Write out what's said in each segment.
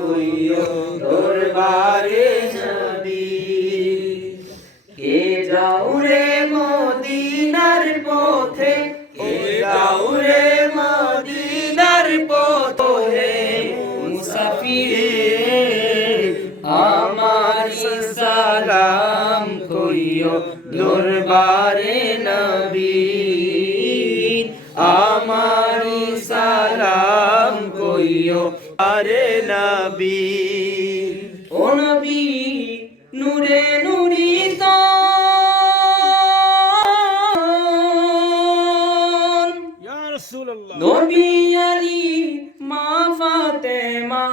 কইও দরবারে নবী কে যাও রে মদিনার পথে কে যাও রে মদিনার পথে মুসাফির আমারি সালাম কইও দরবারে নবী আমারি সালাম কইও আরে নবী ও নবী নূরে নূরিত ইয়া রাসূলুল্লাহ নবী আলী মা ফাতেমা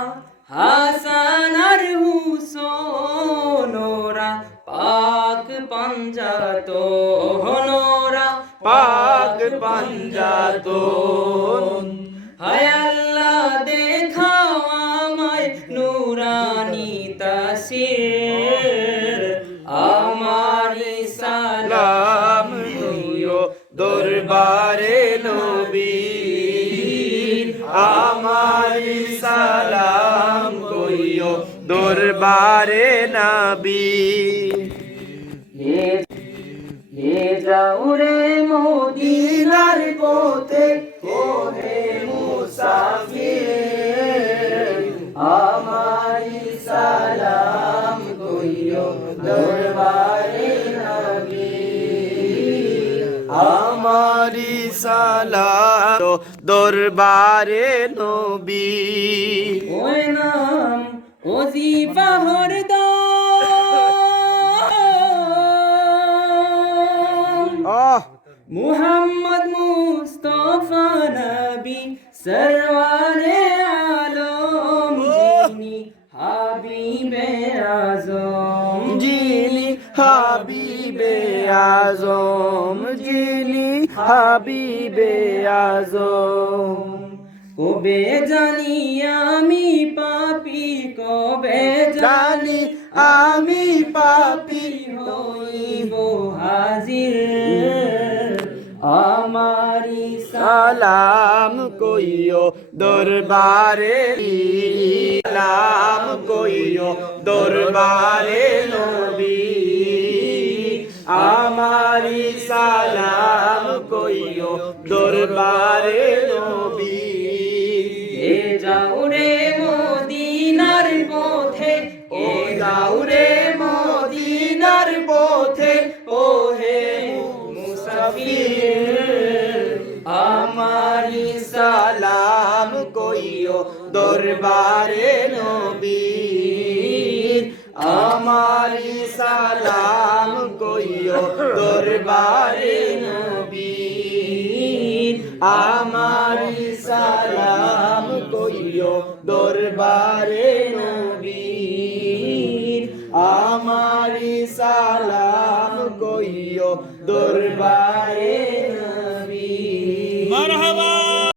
হাসান আর হুসেন ওরা পাক পাঞ্জাতো নোরা পাক পাঞ্জাতো হায় আল্লাহ দেখাও আমায় নূরানি তাসির আমারি সালাম কইও দরবারে নবী আমারি সালাম কইও দরবারে নবী হে যাও রে মদিনার পথে ওহে মুসাফির আমারি সালাম কইও দরবারে নবী আমারি সালাম দরবারে নবী ওই নাম ওজিফা হরদম মুহাম্মদ মুস্তাফা নবী সরওয়ারে আলম যিনি হাবিবে আজম যিনি হাবিবে আজম যিনি হাবিবে আজম কবে জানি আমি পাপী কবে জানি আমি পাপী হইব হাজির আমারি সালাম কইও দরবারে সালাম কইও দরবারে নবী আমারি সালাম কইও দরবারে নবী এ যাও রে মদিনার পথে ও যাও রে মদিনার পথে ও হে মুসাফির আমারি সালাম কইও দরবারে নবী আমারি সালাম কইও দরবারে নবী আমারি সালাম কইও দরবারে নবী আমারি সালাম কইও দরবারে